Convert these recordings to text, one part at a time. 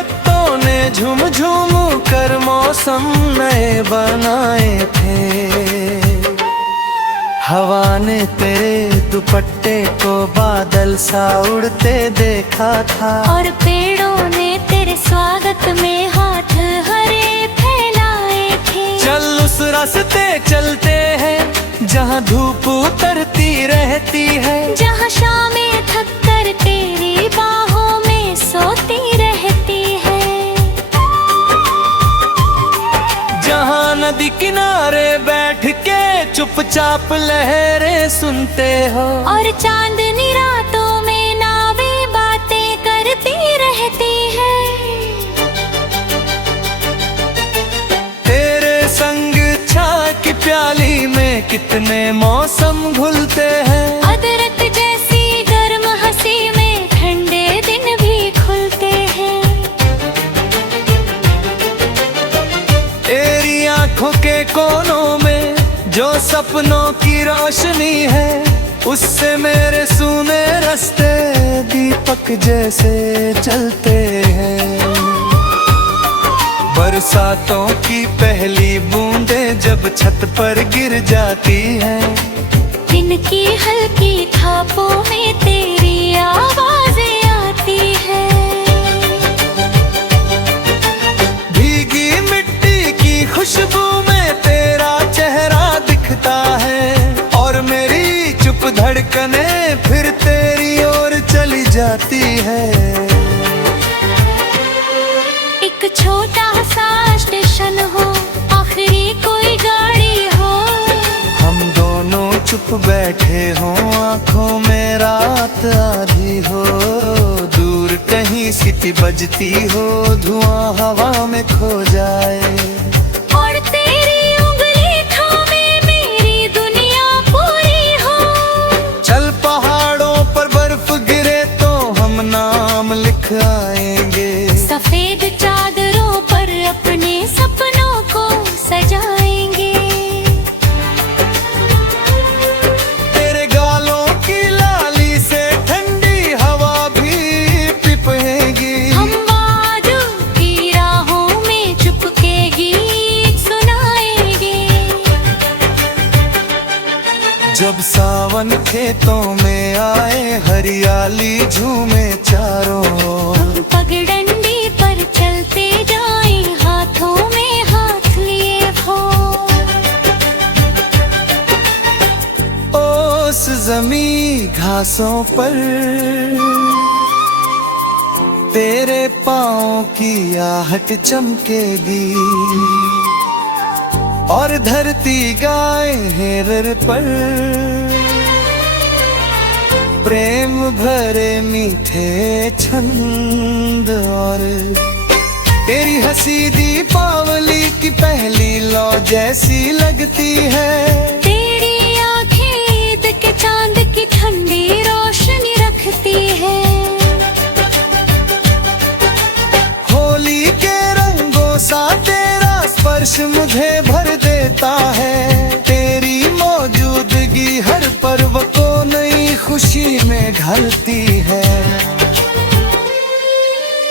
पत्तों ने झूम झूम कर मौसम नए बनाए थे। हवा ने तेरे दुपट्टे को बादल सा उड़ते देखा था, और पेड़ों ने तेरे स्वागत में हाथ हरे फैलाए थे। चल उस रास्ते चलते हैं जहाँ धूप उतरती रहती है, जहाँ शामें थक कर तेरी बाहों में सोती रहती है। जहाँ नदी किनारे बैठ के चुपचाप लहरें सुनते हो, और चांदनी रातों में नावें बातें करती रहती है। तेरे संग चाय की प्याली में कितने मौसम घुलते हैं। अदरक जैसी गर्म हंसी में ठंडे दिन भी खुलते हैं। तेरी आंखों के कोनों में जो सपनों की रोशनी है, उससे मेरे सूने रास्ते दीपक जैसे चलते हैं। बरसातों की पहली बूंदें जब छत पर गिर जाती हैं, दिन की हल्की थापों में तेरी आवाजें आती है। भीगी मिट्टी की खुशबू में तेरा चेहरा दिखता है, और मेरी चुप धड़कने फिर तेरी ओर चली जाती है। एक छोटा सा स्टेशन हो, आखिरी कोई गाड़ी हो, हम दोनों चुप बैठे हों, आंखों में रात आधी हो। दूर कहीं सीटी बजती हो, धुआं हवा में खो जाए, और तेरी उंगली थामे मेरी दुनिया पूरी हो। चल पहाड़ों पर बर्फ गिरे तो हम नाम लिख आएंगे, सफेद चादरों पर अपने सपनों को सजाएंगे। तेरे गालों की लाली से ठंडी हवा भी पिपएगी। हम वादों की राहों में चुपके गीत सुनाएंगे। जब सावन खेतों में आए, हरियाली झूमे चारों ओर, हम पगडंडी पर चलते जाएं, हाथों में हाथ लिए हो। ओस जमी घासों पर तेरे पाँव की आहट चमकेगी, और धरती गाए हेरर पर प्रेम भरे मीठे छंद। और तेरी हंसी दीपावली की पहली लौ जैसी लगती है। तेरी आंखें ईद के चांद की ठंडी रोशनी रखती है। होली के रंगों सा तेरा स्पर्श मुझे भर देता है। तेरी मौजूदगी हर पर्व को नई खुशी में ढलती है।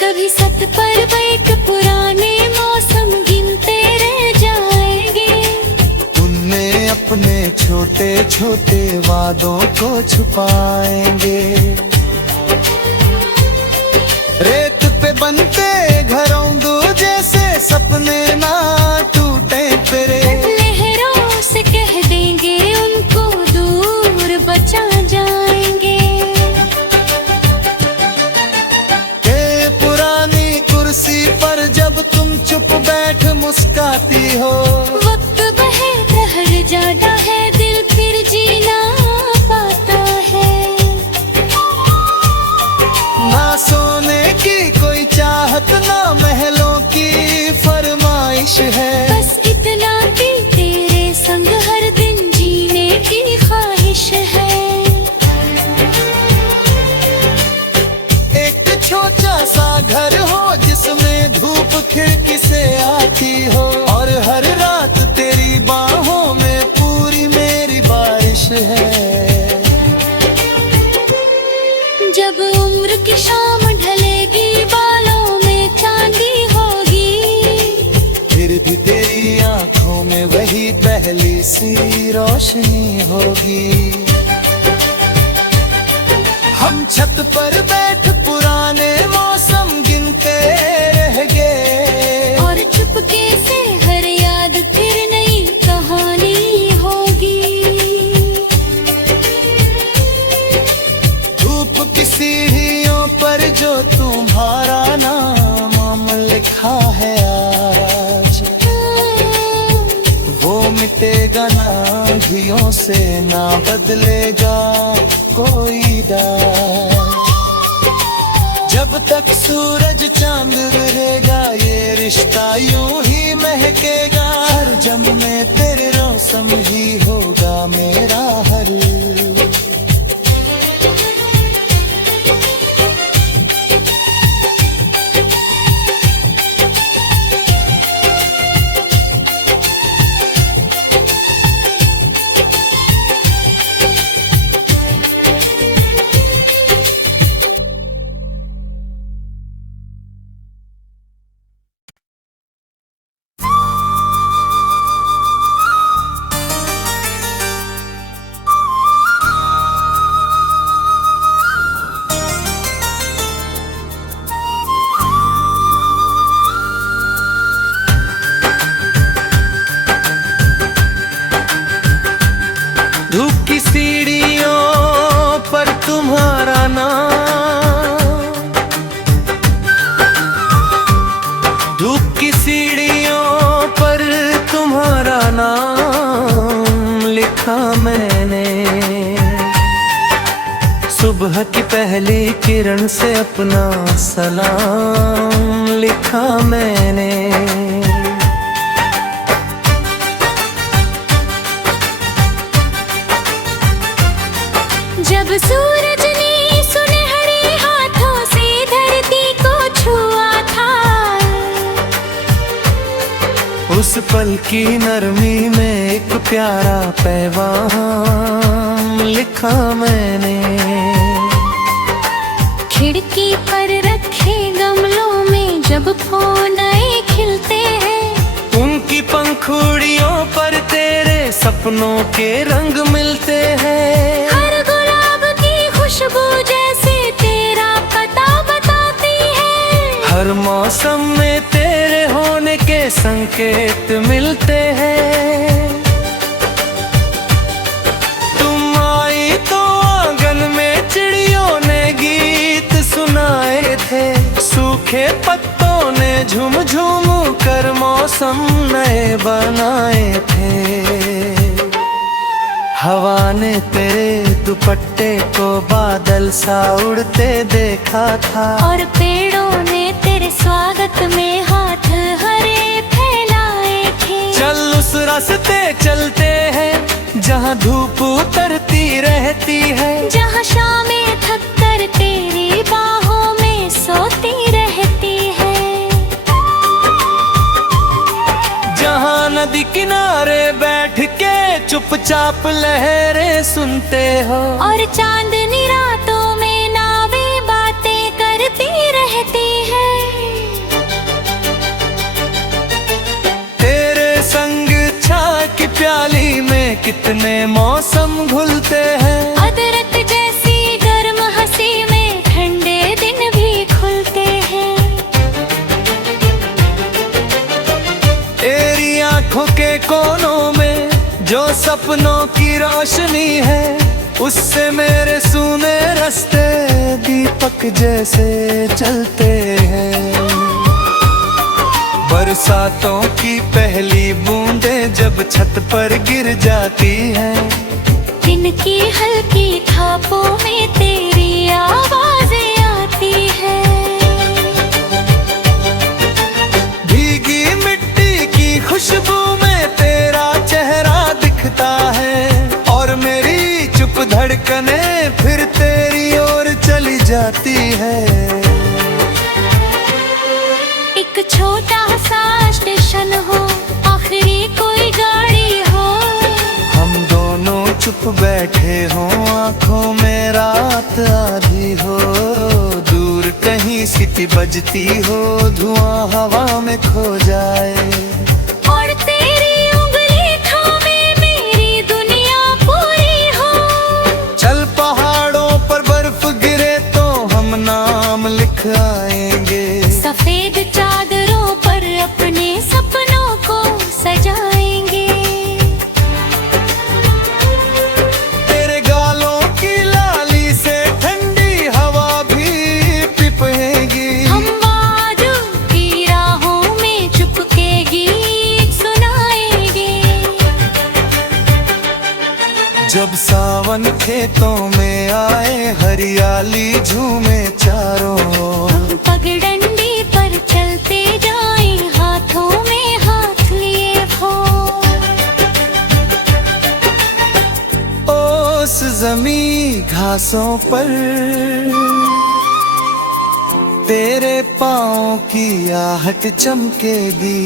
कभी सत पर एक पुराने मौसम गिनते रह जाएंगे, उनमें अपने छोटे छोटे वादों को छुपाएंगे। रेत पे बनते घरों दो जैसे सपने ना टूटे तेरे। लहरों से कह देंगे उनको दूर बचा जाएंगे। के पुरानी कुर्सी पर जब तुम चुप बैठ मुस्काती हो, वक्त बहे ठहर जाता है, दिल फिर जीना पाता है। ना सोने की कोई चाहत, ना महलों की फरमाइश है। बस इतना कि तेरे संग हर दिन जीने की ख्वाहिश है। एक छोटा सा घर हो जिसमें धूप खिड़की से आती हो, और हर रात तेरी बाहों में पूरी मेरी बारिश है। जब उम्र की शाम ढलेगी, बालों में चांद पहली सी रोशनी होगी। हम छत पर बैठ पुराने मौसम गिनते रह गए, और चुपके से हर याद फिर नई कहानी होगी। धूप की सीढ़ियों पर जो तुम्हारा नाम लिखा है आज, वो मिटेगा ना घियों से, ना बदलेगा कोई दाग। जब तक सूरज चांद रहेगा ये रिश्ता यूं ही महकेगा। हर जम में तेरे रोशम ही होगा मेरा हर। धूप की सीढ़ियों पर तुम्हारा नाम, धूप की सीढ़ियों पर तुम्हारा नाम लिखा मैंने। सुबह की पहली किरण से अपना सलाम लिखा मैंने। जब सूरज ने सुनहरे हाथों से धरती को छुआ था, उस पल की नरमी में एक प्यारा पैगाम लिखा मैंने। खिड़की पर रखे गमलों में जब फूल नए खिलते हैं, उनकी पंखुड़ियों पर तेरे सपनों के रंग मिलते हैं। हर गुलाब की खुशबू जैसे तेरा पता बताती है, हर मौसम में तेरे होने के संकेत मिलते हैं। तुम आई तो आंगन में चिड़ियों ने गीत सुनाए थे, सूखे पत्तों ने झूम झूम कर मौसम नए बनाए थे। हवा ने तेरे दुपट्टे को बादल सा उड़ते देखा था, और पेड़ों ने तेरे स्वागत में हाथ हरे फैलाए थे। चल उस रास्ते चलते हैं जहाँ धूप उतरती रहती है, जहाँ शामें थक कर तेरी बाहों में सोती रहती है। जहाँ नदी किनारे बैठ के चुपचाप लहरें सुनते हो, और चांदनी रातों में नावें बातें करती रहती है। तेरे संग चाय की प्याली में कितने मौसम घुलते हैं। अदरक जैसी गर्म हंसी में ठंडे दिन भी खुलते हैं। तेरी आंखों के कोनों में जो सपनों की रोशनी है, उससे मेरे सूने रास्ते दीपक जैसे चलते हैं। बरसातों की पहली बूंदें जब छत पर गिर जाती हैं, दिन की हल्की थापों में तेरी आवाजें आती है। भीगी मिट्टी की खुशबू में तेरा चेहरा दिखता है, और मेरी चुप धड़कने फिर तेरी ओर चली जाती है। एक छोटा सा स्टेशन हो, आखिरी कोई गाड़ी हो, हम दोनों चुप बैठे हों, आंखों में रात आधी हो। दूर कहीं सीटी बजती हो, धुआं हवा में खो जाए, और तेरी उंगली थामे जब सावन खेतों में आए हरियाली झूमे चारों ओर। हम पगडंडी पर चलते जाएं हाथों में हाथ लिए हो। ओस जमी घासों पर तेरे पाँव की आहट चमकेगी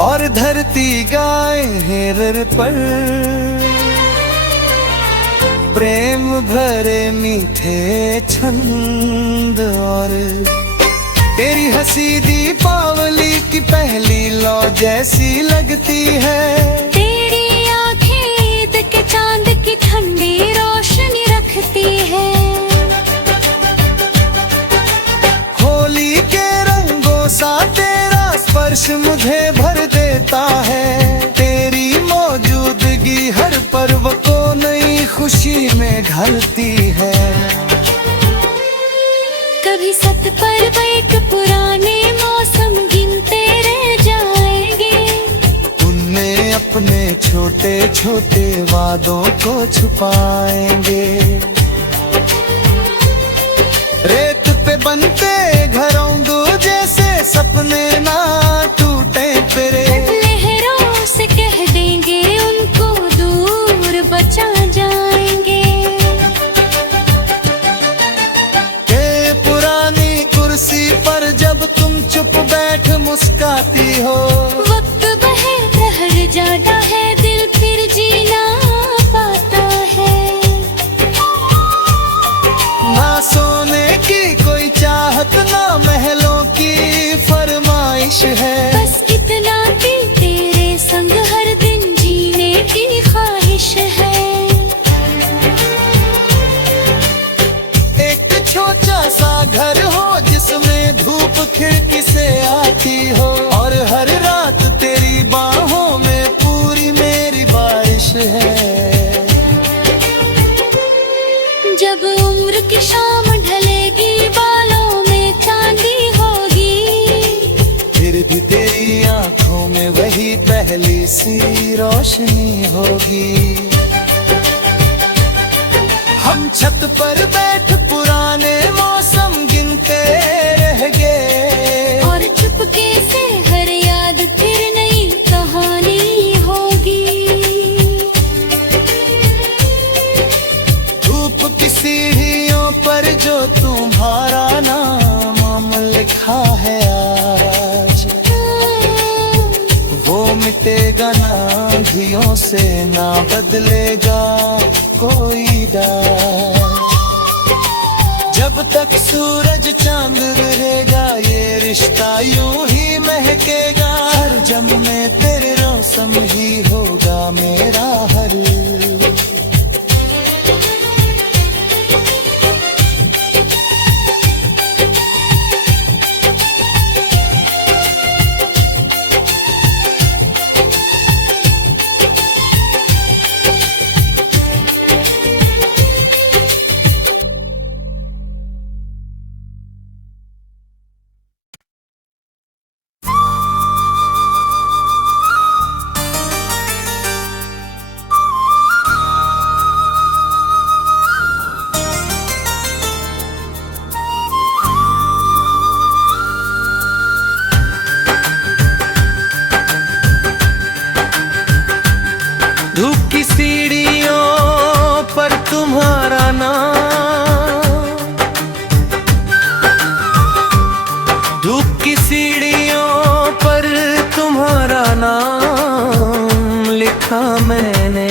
और धरती गाए हेरर पर प्रेम भरे मीठे छंद। और तेरी हंसी दीपावली की पहली लौ जैसी लगती है। तेरी आंखें ईद के चांद की ठंडी रोशनी रखती है। होली के रंगों सा तेरा स्पर्श मुझे भर देता है। तेरी मौजूदगी हर पर्व को नई खुशी में ढलती है। कभी सत पर एक पुराने मौसम गिनते रह जाएंगे। उनमें अपने छोटे छोटे वादों को छुपाएंगे। रेत पे बनते घरों जैसे सपने ना टूटे फिरे। लहरों से कह देंगे उनको दूर बचा जाएंगे। के पुरानी कुर्सी पर जब तुम चुप बैठ मुस्काती हो। वक्त बहे प्रहर जाता है दिल फिर जीना पाता है। ना सोने की कोई चाहत ना महलों की फरमाइश है। बस इतना कि तेरे संग हर दिन जीने की ख्वाहिश है। एक छोटा सा घर हो जिसमें धूप खिड़की से आती हो और हर रात तेरी बाहों में पूरी मेरी बारिश है। जब उम्र की शाम ढलेगी बालों में चांदी होगी। फिर भी तेरी आंखों में वही पहली सी रोशनी होगी। हम छत पर बैठ पुराने मौसम गिनते रह गए और चुपके से हर याद फिर नई कहानी होगी। धूप की सीढ़ियों पर जो तुम्हारा नाम लिखा है आज, वो मिटेगा ना आँधियों से ना बदलेगा कोई दाग। जब तक सूरज चांद रहेगा ये रिश्ता यूं ही महकेगा। हर जम में तेरे रौसम ही होगा मेरा हर। धूप की सीढ़ियों पर तुम्हारा नाम, धूप की सीढ़ियों पर तुम्हारा नाम लिखा मैंने।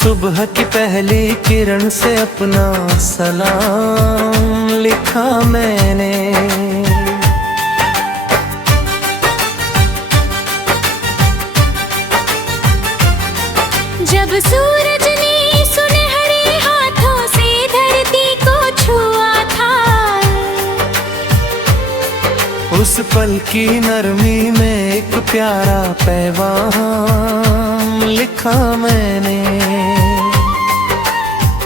सुबह की पहली किरण से अपना सलाम लिखा मैंने। जब सूरज ने सुनहरे हाथों से धरती को छुआ था, उस पल की नरमी में एक प्यारा पैगाम लिखा मैंने।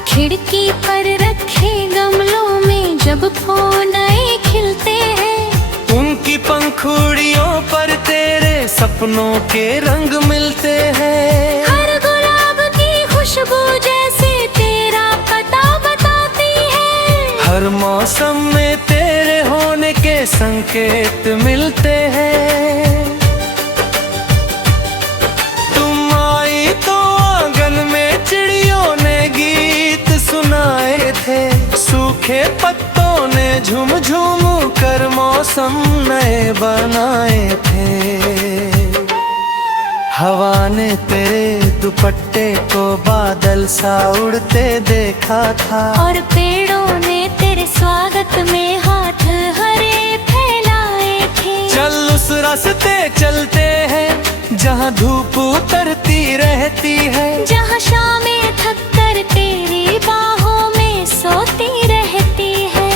खिड़की पर रखे गमलों में जब फूल नए खिलते हैं, उनकी पंखुड़ियों पर तेरे सपनों के रंग मिलते मौसम में तेरे होने के संकेत मिलते हैं। तुम आई तो आंगन में चिड़ियों ने गीत सुनाए थे, सूखे पत्तों ने झूम झूम कर मौसम नए बनाए थे। हवा ने तेरे दुपट्टे को बादल सा उड़ते देखा था, और पेड़ों ने तेरे स्वागत में हाथ हरे फैलाए थे। चल उस रास्ते चलते हैं जहाँ धूप उतरती रहती है, जहाँ शामें थक कर तेरी बाहों में सोती रहती है।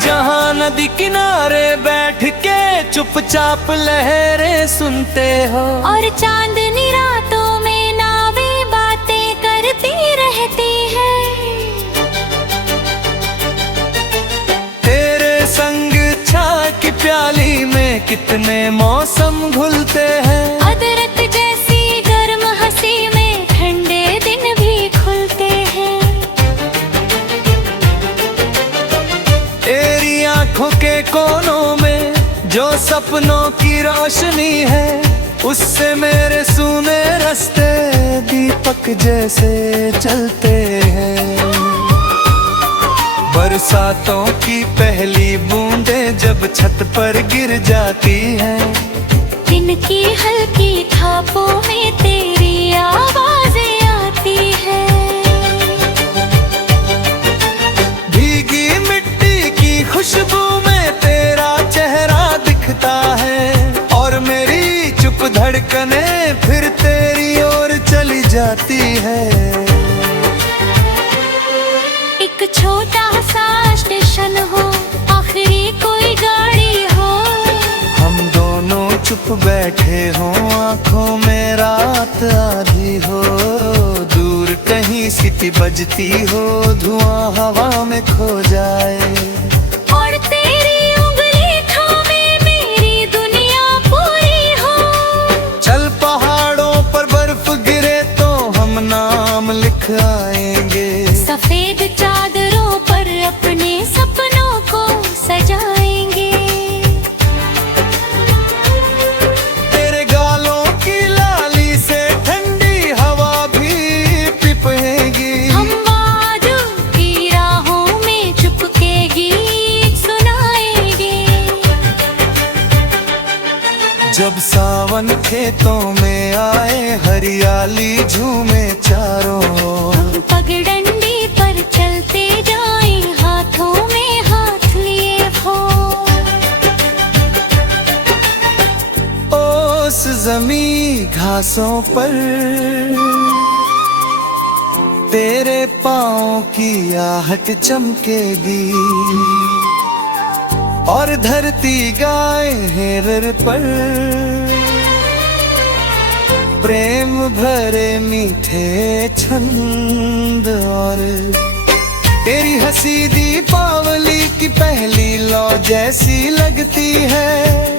जहाँ नदी किनारे बैठ के चुपचाप लहरें सुनते हो, और चांदनी रातों में नावें बातें करती रहती है। तेरे संग चाय की प्याली में कितने मौसम घुलते हैं, अदरक जैसी गर्म हंसी में ठंडे दिन भी खुलते हैं। तेरी आंखों के कोनों में जो सपनों की रोशनी है, उससे मेरे सूने रास्ते दीपक जैसे चलते हैं। बरसातों की पहली बूंदें जब छत पर गिर जाती हैं, दिन की हल्की थापों में तेरी आवाजें आती है। भीगी मिट्टी की खुशबू में तेरा चेहरा दिखता है, और मेरी चुप धड़कने फिर तेरी ओर चली जाती है। एक छोटा सा स्टेशन हो, आखिरी कोई गाड़ी हो, हम दोनों चुप बैठे हों, आंखों में रात आधी हो, दूर कहीं सीटी बजती हो, धुआं हवा में खो जाए, और तेरी उंगली थामे मेरी दुनिया पूरी हो। चल पहाड़ों पर बर्फ गिरे तो हम नाम लिख आएंगे, सफेद चादरों पर अपने सपनों को सजाएंगे। तेरे गालों की लाली से ठंडी हवा भी पिपहेगी, हम वादों की राहों में चुपके गीत सुनाएंगे। जब सावन खेतों में आए, हरियाली झूमे चारों ओर, हम पगडंडी पर चलते जाएं, हाथों में हाथ लिए हो। ओस जमी घासों पर तेरे पाँव की आहट चमकेगी, और धरती गाए हेरर पर प्रेम भरे मीठे छंद, और तेरी हंसी दीपावली की पहली लौ जैसी लगती है।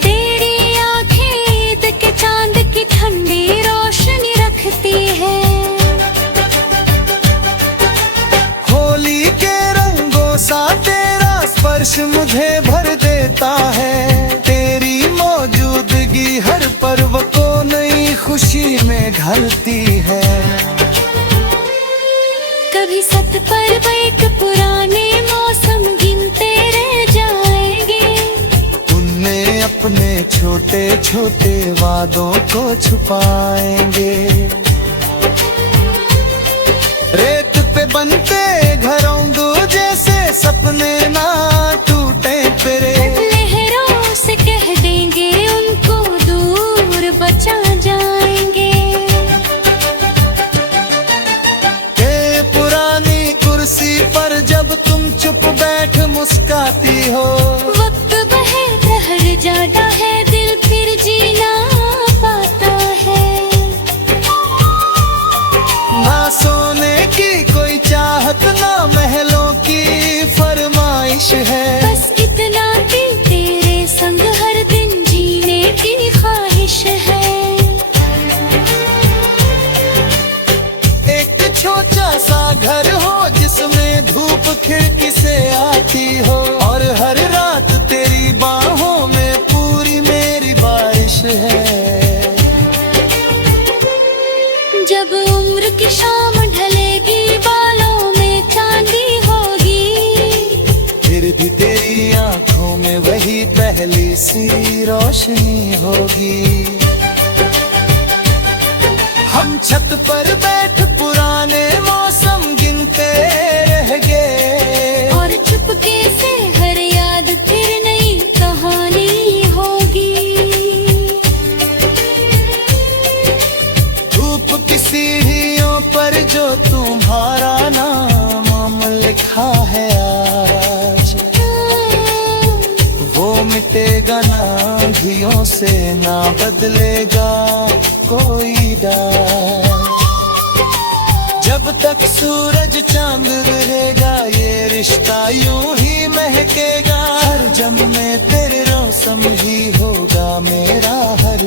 तेरी आंखें ईद के चांद की ठंडी रोशनी रखती है। होली के रंगों सा तेरा स्पर्श मुझे भर देता है, तेरी मौजूदगी हर पर्व को नई खुशी में ढलती है। कभी सत पर बैठ पुराने मौसम गिनते रह जाएंगे, उनमें अपने छोटे छोटे वादों को छुपाएंगे। रेत पे बनते घरों दो जैसे सपने ना टूटे तेरे, लहरों से कह देंगे उनको दूर बचा जाएंगे। ये पुरानी कुर्सी पर जब तुम चुप बैठ मुस्काती हो, वक्त बहे ठहर जाता है, दिल फिर जीना पाता है। ना सोने की कोई चाहत, ना महलों की फरमाइश है, बस इतना कि तेरे संग हर दिन जीने की ख्वाहिश है। एक छोटा सा घर हो जिसमें आती हो, और हर रात तेरी बाहों में पूरी मेरी बारिश है। जब उम्र की शाम ढलेगी बालों में चांदी होगी, फिर भी तेरी आंखों में वही पहली सी रोशनी होगी। हम छत पर बैठ पुराने मौसम गिनते रह गए, और चुपके से हर याद फिर नई कहानी होगी। धूप की सीढ़ियों पर जो तुम्हारा नाम लिखा है आज, वो मिटेगा ना आँधियों से, ना बदलेगा कोई डाल। जब तक सूरज चांद रहेगा ये रिश्ता यूं ही महकेगा। हर जम में तेरे रौसम ही होगा मेरा हर